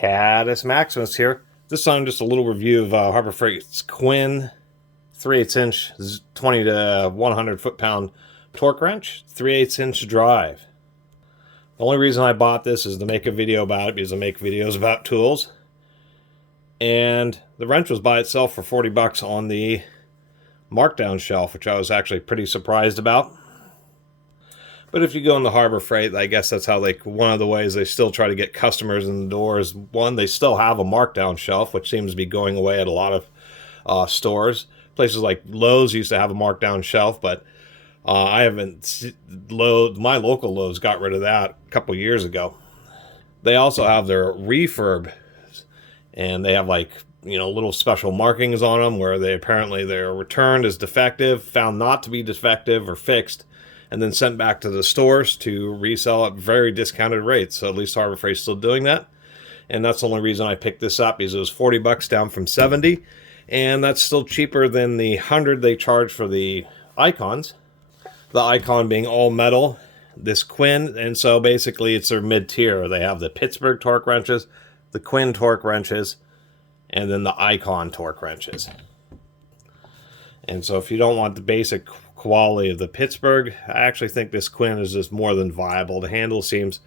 Caddis Maximus here. This time just a little review of Harbor Freight's Quinn 3/8 inch 20 to 100 foot-pound torque wrench, 3/8 inch drive. The only reason I bought this is to make a video about it because I make videos about tools. And the wrench was by itself for 40 bucks on the markdown shelf, which I was actually pretty surprised about. But if you go into Harbor Freight, I guess that's how one of the ways they still try to get customers in the door is, one, they still have a markdown shelf, which seems to be going away at a lot of stores. Places like Lowe's used to have a markdown shelf, but I haven't. My local Lowe's got rid of that a couple years ago. They also have their refurb, and they have little special markings on them where they're returned as defective, found not to be defective or fixed, and then sent back to the stores to resell at very discounted rates. So at least Harbor Freight's still doing that. And that's the only reason I picked this up, because it was 40 bucks down from 70. And that's still cheaper than the 100 they charge for the Icons. The Icon being all metal, this Quinn. And so basically it's their mid-tier. They have the Pittsburgh torque wrenches, the Quinn torque wrenches, and then the Icon torque wrenches. And so if you don't want the basic quality of the Pittsburgh, I actually think this Quinn is just more than viable. The handle seems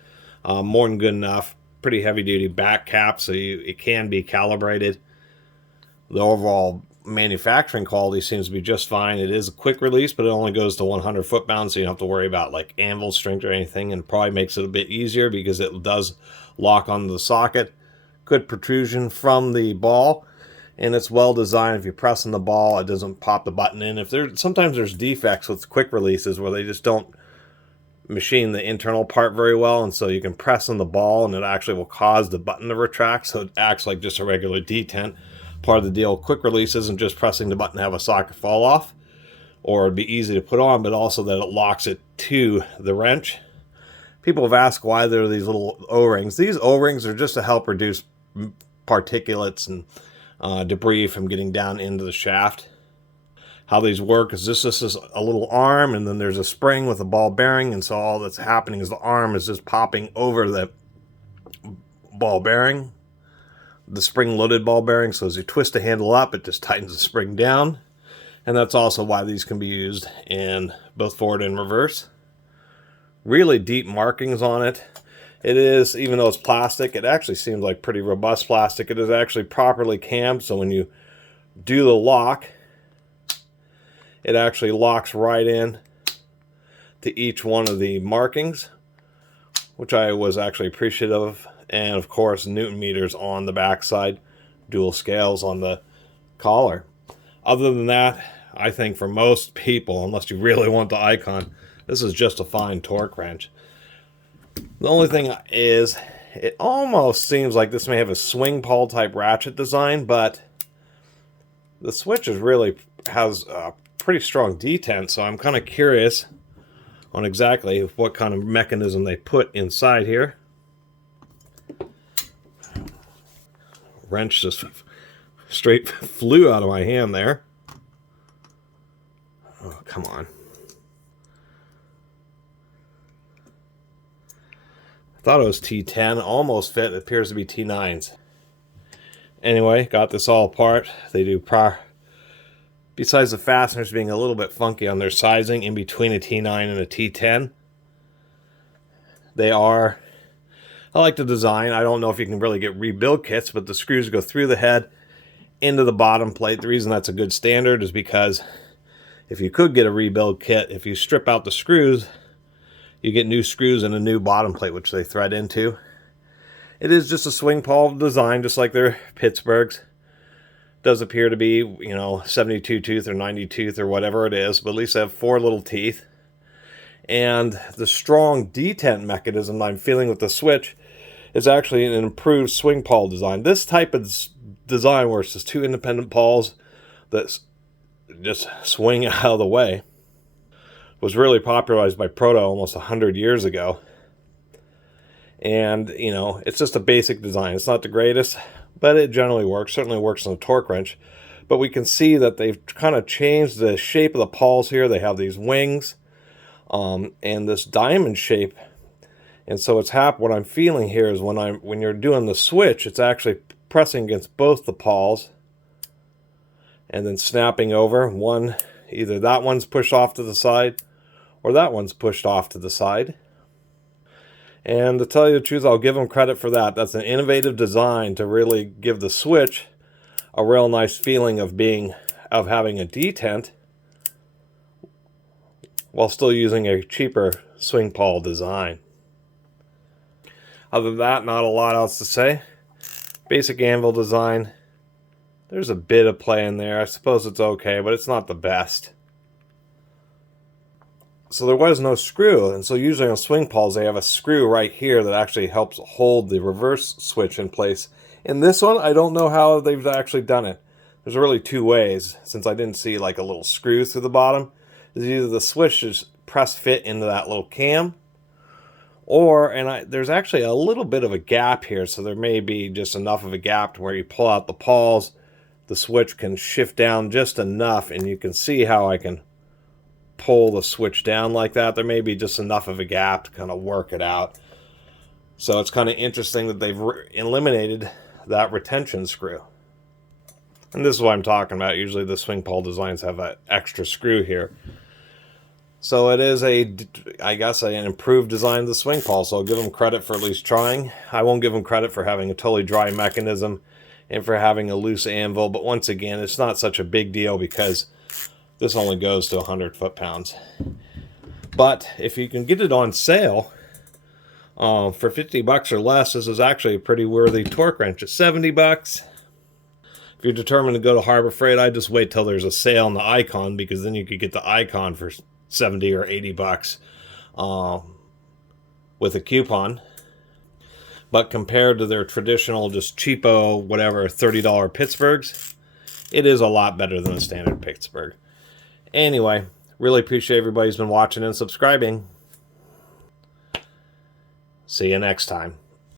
more than good enough. Pretty heavy duty back cap, so it can be calibrated. The overall manufacturing quality seems to be just fine. It is a quick release, but it only goes to 100 foot-pounds, so you don't have to worry about anvil strength or anything, and it probably makes it a bit easier because it does lock onto the socket. Good protrusion from the ball. And it's well designed. If you press on the ball, it doesn't pop the button in. Sometimes there's defects with quick releases where they just don't machine the internal part very well, and so you can press on the ball and it actually will cause the button to retract, so it acts like just a regular detent. Part of the deal with quick release isn't just pressing the button to have a socket fall off, or it'd be easy to put on, but also that it locks it to the wrench. People have asked why there are these little O-rings. These O-rings are just to help reduce particulates and debris from getting down into the shaft. How these work is this is a little arm, and then there's a spring with a ball bearing, and so all that's happening is the arm is just popping over the ball bearing, the spring-loaded ball bearing. So as you twist the handle up, it just tightens the spring down, and that's also why these can be used in both forward and reverse. Really deep markings on it. It is, even though it's plastic, it actually seems like pretty robust plastic. It is actually properly cammed, so when you do the lock, it actually locks right in to each one of the markings, which I was actually appreciative of. And of course, Newton meters on the backside, dual scales on the collar. Other than that, I think for most people, unless you really want the Icon, this is just a fine torque wrench. The only thing is, it almost seems like this may have a swing pawl type ratchet design, but the switch has a pretty strong detent, so I'm kind of curious on exactly what kind of mechanism they put inside here. Wrench just straight flew out of my hand there. Oh, come on. Thought it was T10, almost fit. It appears to be T9s. Anyway, got this all apart. They do besides the fasteners being a little bit funky on their sizing in between a T9 and a T10, I like the design. I don't know if you can really get rebuild kits, but the screws go through the head into the bottom plate. The reason that's a good standard is because if you could get a rebuild kit, if you strip out the screws, you get new screws and a new bottom plate, which they thread into. It is just a swing pawl design, just like their Pittsburghs. Does appear to be, 72 tooth or 90 tooth or whatever it is, but at least they have 4 little teeth. And the strong detent mechanism I'm feeling with the switch is actually an improved swing pawl design. This type of design where it's just 2 independent pawls that just swing out of the way was really popularized by Proto almost 100 years ago. And, it's just a basic design. It's not the greatest, but it generally works. Certainly works on a torque wrench. But we can see that they've kind of changed the shape of the pawls here. They have these wings. And this diamond shape And so what I'm feeling here is when you're doing the switch, it's actually pressing against both the pawls and then snapping over. Either that one's pushed off to the side or that one's pushed off to the side. And to tell you the truth, I'll give them credit for that. That's an innovative design to really give the switch a real nice feeling of having a detent while still using a cheaper swing pawl design. Other than that, not a lot else to say. Basic anvil design. There's a bit of play in there. I suppose it's okay, but it's not the best. So there was no screw, and so usually on swing pawls they have a screw right here that actually helps hold the reverse switch in place. In this one, I don't know how they've actually done it. There's really two ways, since I didn't see like a little screw through the bottom. Is either the switch is press fit into that little cam, there's actually a little bit of a gap here, so there may be just enough of a gap to where you pull out the pawls, the switch can shift down just enough, and you can see how I can pull the switch down like that. There may be just enough of a gap to kind of work it out. So it's kind of interesting that they've eliminated that retention screw. And this is what I'm talking about. Usually the swing pawl designs have an extra screw here. So it is I guess, an improved design of the swing pawl, so I'll give them credit for at least trying. I won't give them credit for having a totally dry mechanism and for having a loose anvil, but once again, it's not such a big deal because this only goes to 100 foot-pounds. But if you can get it on sale for 50 bucks or less, this is actually a pretty worthy torque wrench. It's 70 bucks. If you're determined to go to Harbor Freight, I'd just wait till there's a sale on the Icon, because then you could get the Icon for 70 or 80 bucks with a coupon. But compared to their traditional, just cheapo, whatever, $30 Pittsburghs, it is a lot better than a standard Pittsburgh. Anyway, really appreciate everybody who's been watching and subscribing. See you next time.